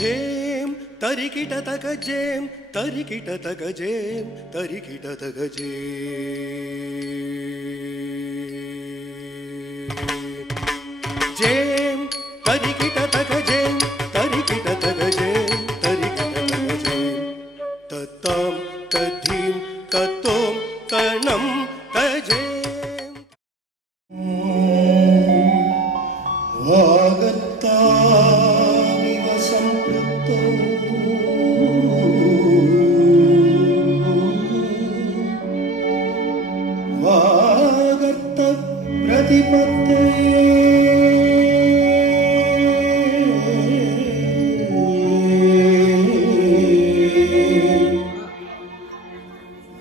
ஜேம் தரிகிட தக ஜேம் தரிகிட தக ஜேம் தரிகிட தக ஜேம் தரிகிட தக ஜேம் தரிகிட தக ஜேம் தரிகிட தக ஜேம் தத்தாம் ததீம் தத்தோம் தனம் தஜேம் வாகத்தாவிவ சம்பிருத்தோ வாகத்த பிரதிபத்தயே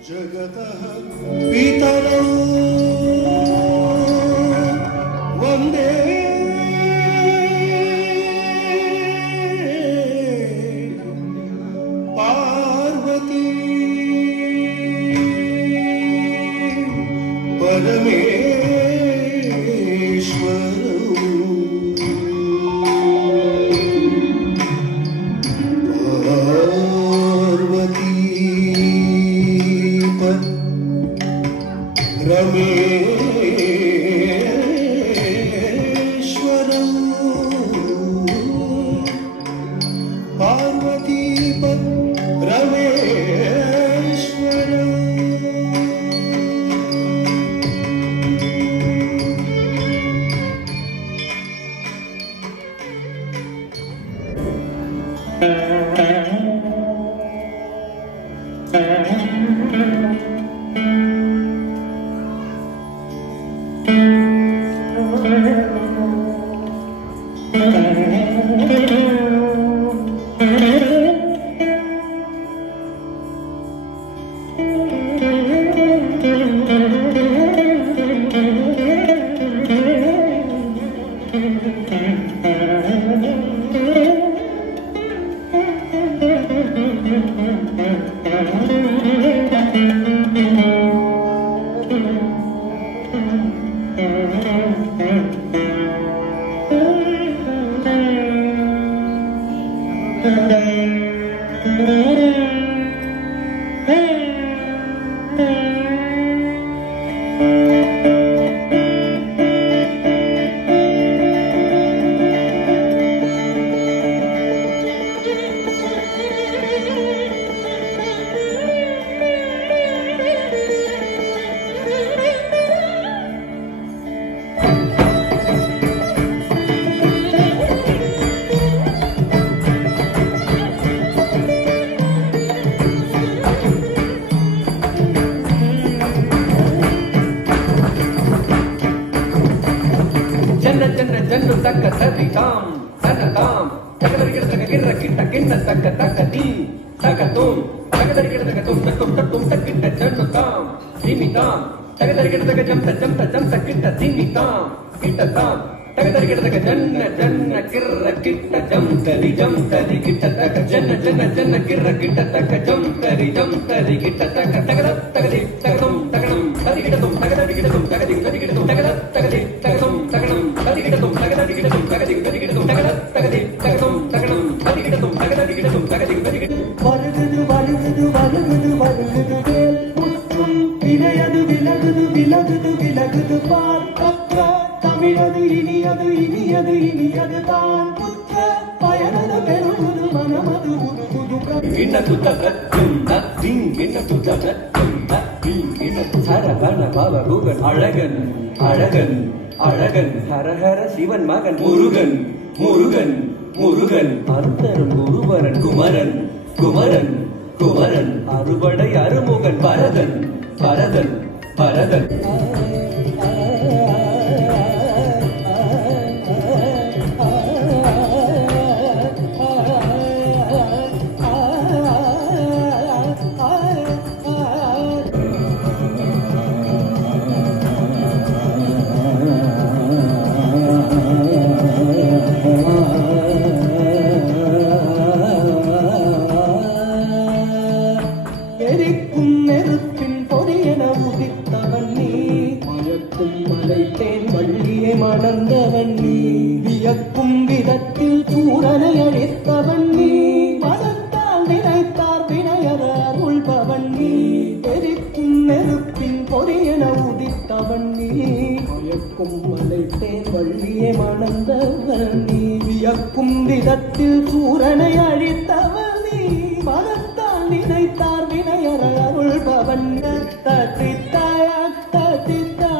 जगतः पितरौ वन्दे पार्वती परमेश्वरौ रमेश्वरं पार्वतीपद रमेश्वरं జన్ను తక్క తది తాం తన తాం తగదరిగిడ తగ గిర్ర కిట్ట కిన్న తక్క తక్క తీ తగ తుం తగదరిగిడ తగ తుం తక్కుం తక్కుం తక్కిట్ట జన్ను తాం తిమి తాం తగదరిగిడ తగ జంత జంత జంత కిట్ట తిమి తాం కిట్ట తాం తగదరిగిడ తగ జన్న జన్న గిర్ర కిట్ట జంతరి జంతరి కిట్ట తగ జన్న జన్న జన్న గిర్ర కిట్ట తగ జంతరి జంతరి కిట్ట తగ తగద తగది తగదుం తగడం తదిగిడదుం తగదరిగిడదుం తగది తదిగిడదుం తగద తగది తగదుం తగడం తదిగిడదుం తగదరిగిడదుం తగది తదిగిడదుం తగద తగది తగదుం తగడం తదిగిడదుం తగదరిగిడదుం తగది తదిగిడదుం వలుగుదు వలుగుదు వలుగుదు వలుగుదు పుత్రం వినయదు విలగుదు విలగుదు విలగుదు పార్ పత్ర తమిళదు ఇనియదు ఇనియదు ఇనియదు తాన్ పుత్ర పయనదు పెరుగుదు మనమదు ఉదుగుదు గిన్నතු తగత్తుం నత్తిం గిన్నතු తగత్తుం నత్తిం గిన్నතු சரவண பவகுகன் அழகன் அழகன் அழகன் ஹரஹர சிவன் மகன் முருகன் முருகன் முருகன் அருத்தரும் குருவரன் குமரன் குமரன் குமரன் அறுபடை அருமுகன் பரதன் பரதன் பரதன் எரிக்கும் நெருப்பின் பொறியென உதித்தவன் நீ மனத்தில் சூரனை அழித்தவன் நீ மனத்தால் நினைத்தார் வினையற அருள்பவன் தத்தித்தாய தத்தித்தாய்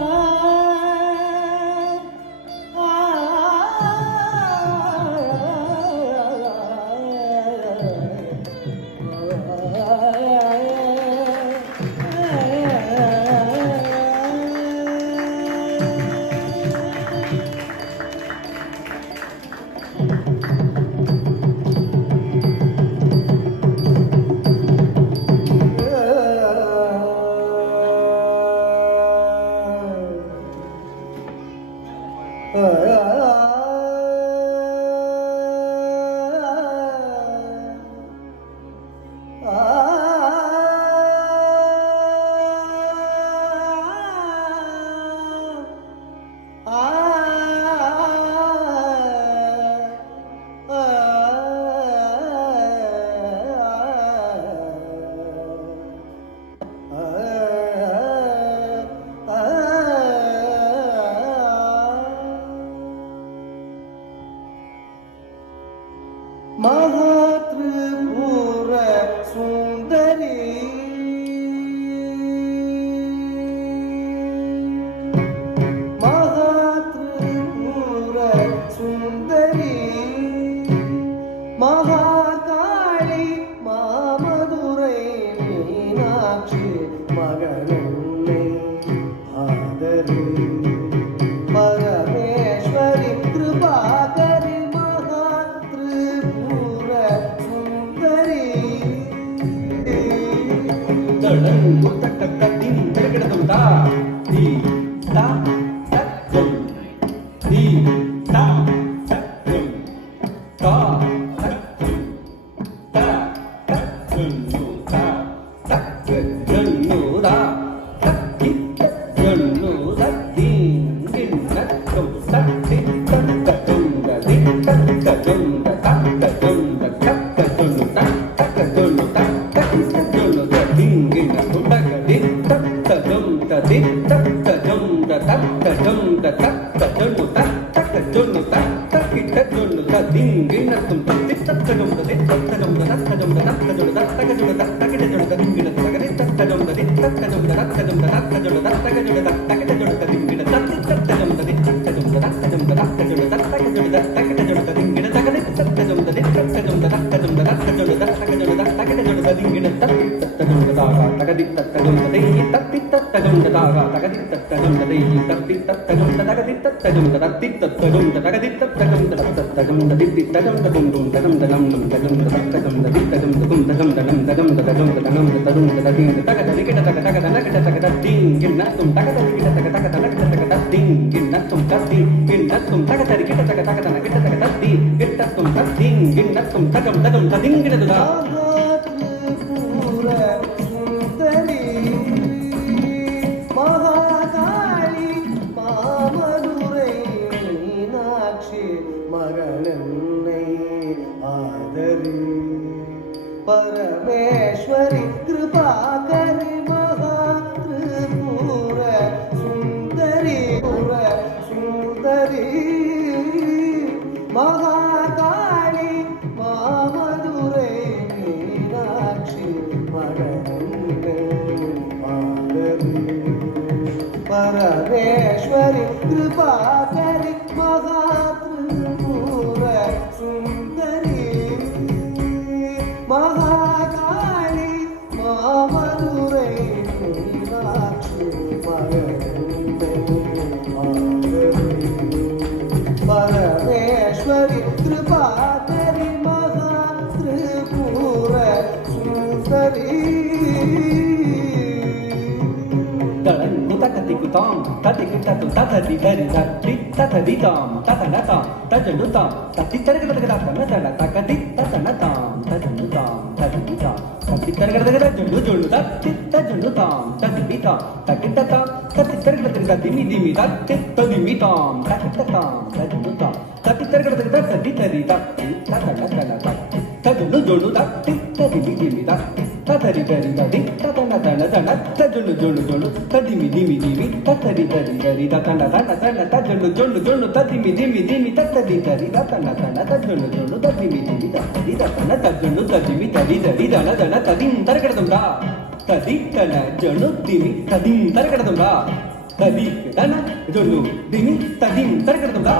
महात्रिपुर सुंदरी महात्रिपुर सुंदरी महाकाली मामदुरै मीनाक्षी मगनन्नै आदरी परमेश्वरी कृपाकरी परमेश्वरी कृपाकरी महात्रिपुर सुंदरी सुंदरी महाकाली मामदुरै मीनाक्षी मगनन्नै आदरी परमेश्वरी कृपाकरी महात्रिपुर सुंदरी महाकाली मामदुरै मीनाक्षी मगनन्नै आदरी परमेश्वरी कृपाकरी महात्रिपुर सुंदरी तकतिकुतां ततिकुततु ततदिदरि तत्ति ततदितां ततनतां तजनुतां तत्तितरगदगदगदगदगद तकति ततनतां तजनुतां तजनुतां तत्तितरगदगदगदजुनु तत्तितजनुतां तदिमितां तकिततां तत्तितरगदगददिमिदिमि तत्तितदिमितां तकिततां तजनुतां तत्तितरगदगदगददितरि तत्ति ततनतन तत्ति तजनुजुनु तत्तितदिमिदिमि तत्ति ತತರಿ ತರಿ ತಡಿ ತತನ ತನ ತನ ತಜುಂಡು ಜುಂಡು ಜುಂಡು ತದಿಮಿ ದಿಮಿ ದಿಮಿ ತತರಿ ತರಿ ತರಿ ತತನ ತನ ತನ ತಜುಂಡು ಜುಂಡು ಜುಂಡು ತದಿಮಿ ದಿಮಿ ದಿಮಿ ತತರಿ ತರಿ ತತನ ತನ ತಜುಂಡು ಜುಂಡು ತದಿಮಿ ದಿಮಿ ತತರಿ ತತನ ತಜುಂಡು ತದಿಮಿ ತರಿ ತರಿ ದನ ದನ ತದಿಂ ತರಕಡದುಂಡಾ ತದಿ ತನ ಜುಂಡು ದಿಮಿ ತದಿಂ ತರಕಡದುಂಡಾ ತದಿ ದನ ಜುಂಡು ದಿಮಿ ತದಿಂ ತರಕಡದುಂಡಾ